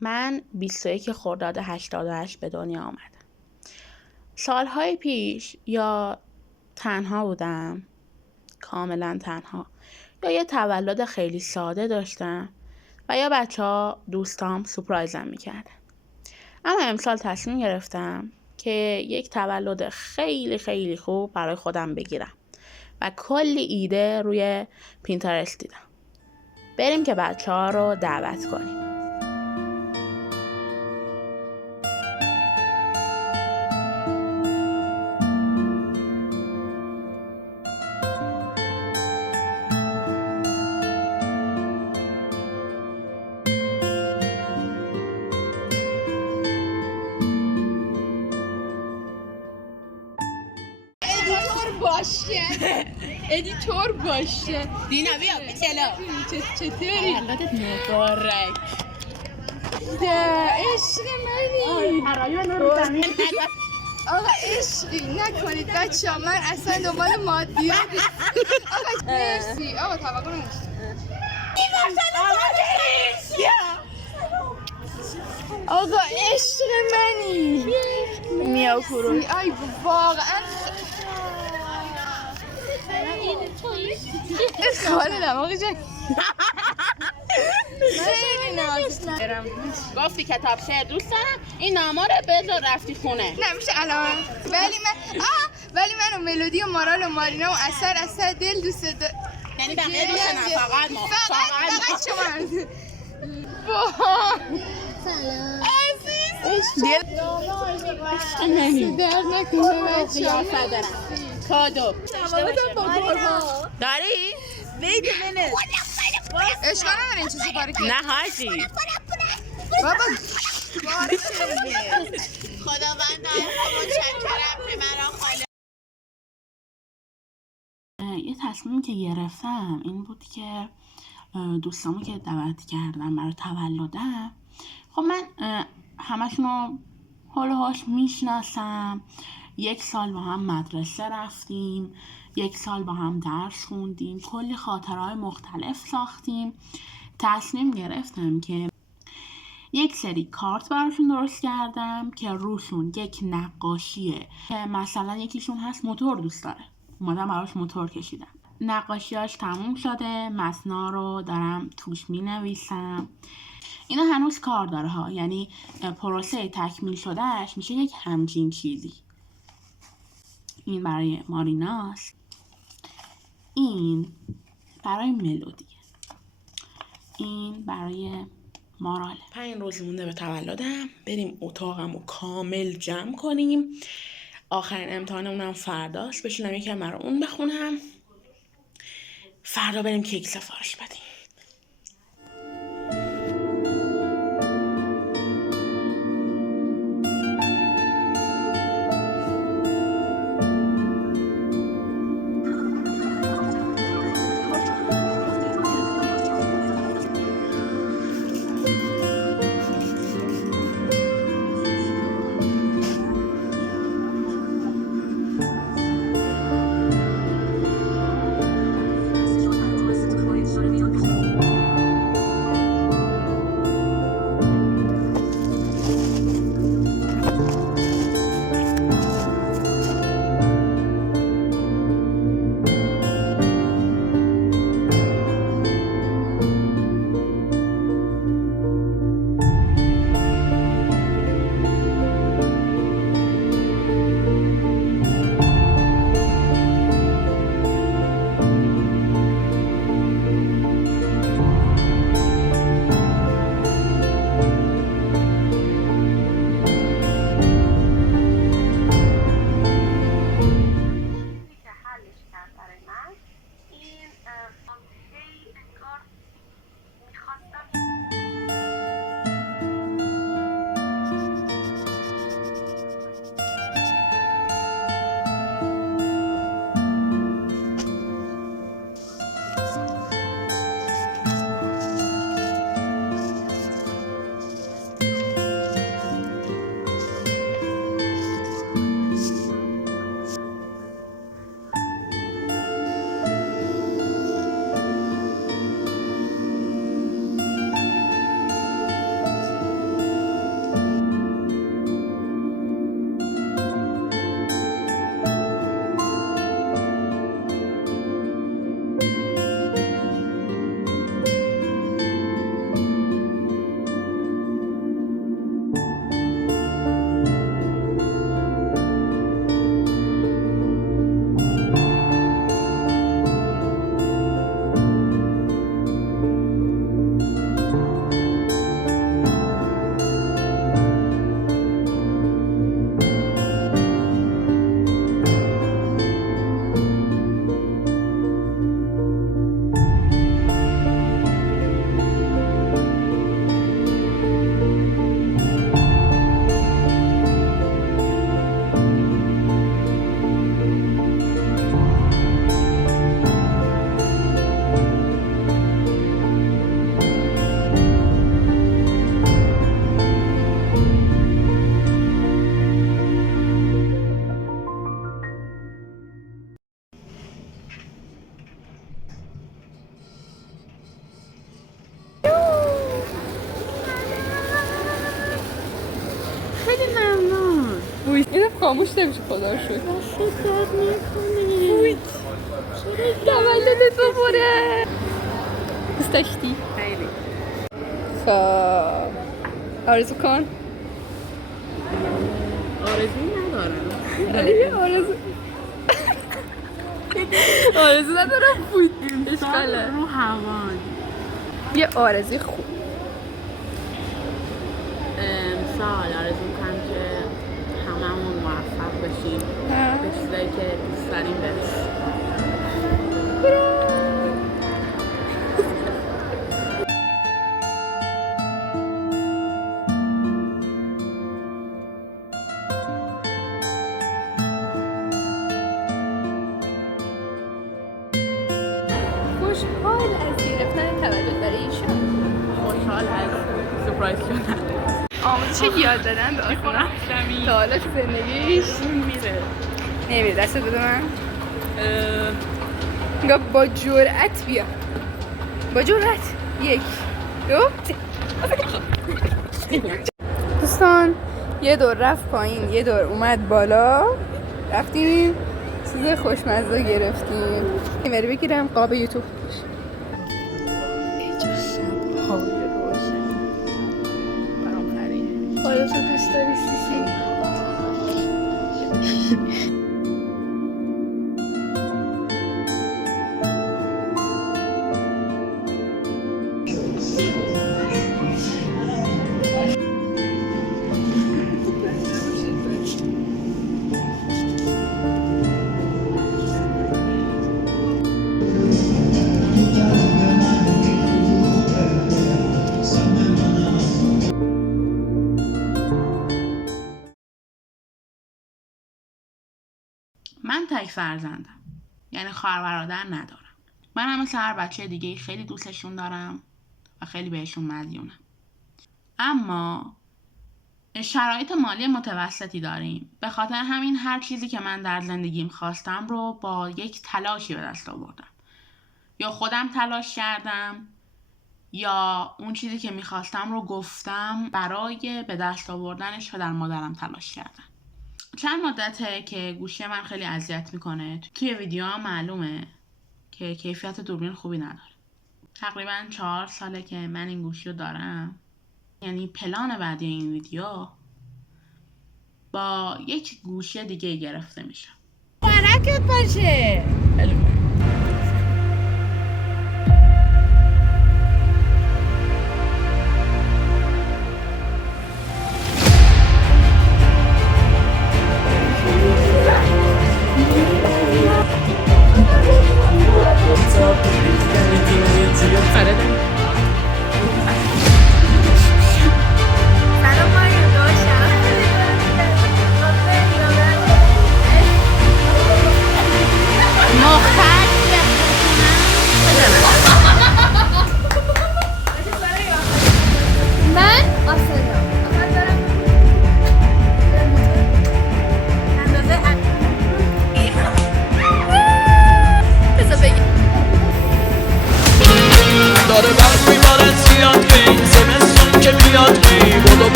من 21 خرداد 88 به دنیا آمدم. سالهای پیش یا تنها بودم، کاملا تنها، یا یه تولد خیلی ساده داشتم و یا بچه‌ها دوستام سورپرایزم میکردن. اما امسال تصمیم گرفتم که یک تولد خیلی خیلی خوب برای خودم بگیرم و کلی ایده روی پینترست دیدم. بریم که بچه‌ها رو دعوت کنیم. ادیتور باشه. دینا بیا بسلا. چطوری؟ حالتت مبارک. عشق منی. آقا عشقی نکنید بچه ها، من اصلا دنبال مادیات. آقا مرسی. آقا توقع نداشتم. آقا عشق منی. میاو کرو. ای واقعا خالدم آقا جان. خیلی نازم. گفتی کتاب شعر دوست دارم، این نامه رو بذار رفتی خونه. نمیشه الان. ولی من و ملودی و مارال و مارینا و اثر دل دوست دارم. یعنی بقیه دوست نه، فقط ما. فقط شما. سلام. عزیز درد نکنه بچه ها. کادو داری؟ Wait a minute. اشکال نداره این چه سپاری کنی. نه حاجی. بابا خداوند متشکرم که مرا خاله. یه تصمیمی که گرفتم این بود که دوستامو که دعوت کردم برای تولدم، خب من همشونو حال و حاش میشناسم. 1 سال با هم مدرسه رفتیم، 1 سال با هم درس خوندیم، کلی خاطرهای مختلف ساختیم. تصمیم گرفتم که یک سری کارت براشون درست کردم که روشون یک نقاشیه که مثلا یکیشون هست موتور دوست داره، اومدم براش موتور کشیدم. نقاشیاش تموم شده، متنا رو دارم توش می نویسم. اینا هنوز کار داره ها، یعنی پروسه تکمیل شدهش میشه یک همچین چیزی. این برای ماریناست، این برای ملودیه، این برای ماراله. 5 روز مونده به تولدم، بریم اتاقمو کامل جمع کنیم. آخرین امتحانمونم فرداست، بشینم یکم برای اون بخونم، فردا بریم کیک سفارش بدیم. اینو خاموش نمیشه خدا رو شکر. تولدت مبارک. دوست داشتی؟ خیلی. خب آرزو کن. آرزویی ندارم. آرزو ندارم بود. اشکاله رو هوان. یه آرزوی خوب. امسال آرزو می‌کنم که هممون موفق بشیم به چیزایی که دوست داریم برسیم. خوشحال از گرفتن تولد برای ایشان. خوشحال از سپرایز شدن. آموزش یاد دادن به آسمان تا حالا تو زندگیش نمیره. دست بده من. نگاه با جرأت بیا. با جرأت. 1 2 دوستان یه دور رفت پایین، یه دور اومد بالا، رفتیم چیز خوشمزه گرفتیم. میری بگیرم قاب یوتیوب. خودتو دوست داری سیسی؟ من تک فرزندم، یعنی خواهر برادر ندارم. من هم مثل هر بچه دیگه خیلی دوستشون دارم و خیلی بهشون مدیونم. اما شرایط مالی متوسطی داریم، به خاطر همین هر چیزی که من در زندگیم خواستم رو با یک تلاشی به دست آوردم. یا خودم تلاش کردم یا اون چیزی که میخواستم رو گفتم برای به دست آوردنش پدر مادرم تلاش کردم. چند مدته که گوشی من خیلی اذیت میکنه. توی ویدیو هم معلومه که کیفیت دوربین خوبی نداره. تقریبا 4 ساله که من این گوشی رو دارم. یعنی پلان بعدی این ویدیو با یک گوشی دیگه گرفته میشه. برکت باشه.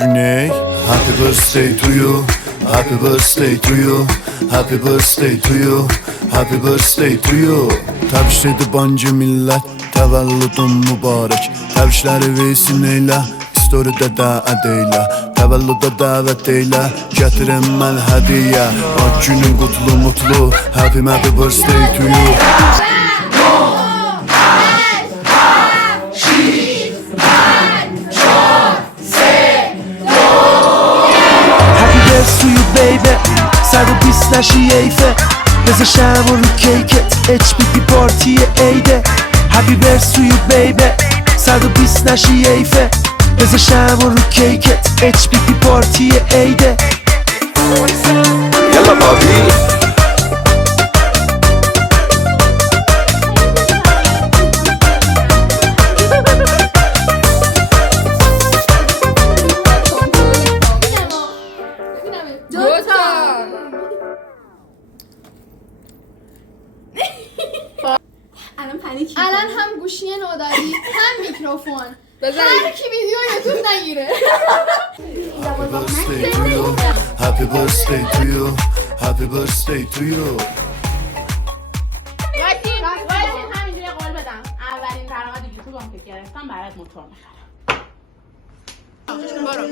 Cüney, happy birthday to you, happy birthday to you, happy birthday to you, happy birthday to you. Təbrik bancı millət, təvəllüdün mübarək. Təbrikləri versin eylə, storydə dəət eylə. Təvəllüdə dəvət eylə, gətirim mən hədiyyə. Ad günün qutlu mutlu, happy birthday to you. To you baby 120 نشی ایفه بزشم رو کیکت HBP پارتی عیده Happy birthday to you baby 120 نشی ایفه بزشم رو کیکت HBP پارتی عیده Yalla babi. الان هم گوشی نو داری هم میکروفون هر کی ویدیو یوتیوب نگیره. Happy birthday to you Happy birthday to you Happy birthday to you همینجوری قول بدم اولین درآمد یوتیوبم که گرفتم برات موتور میخرم. برو.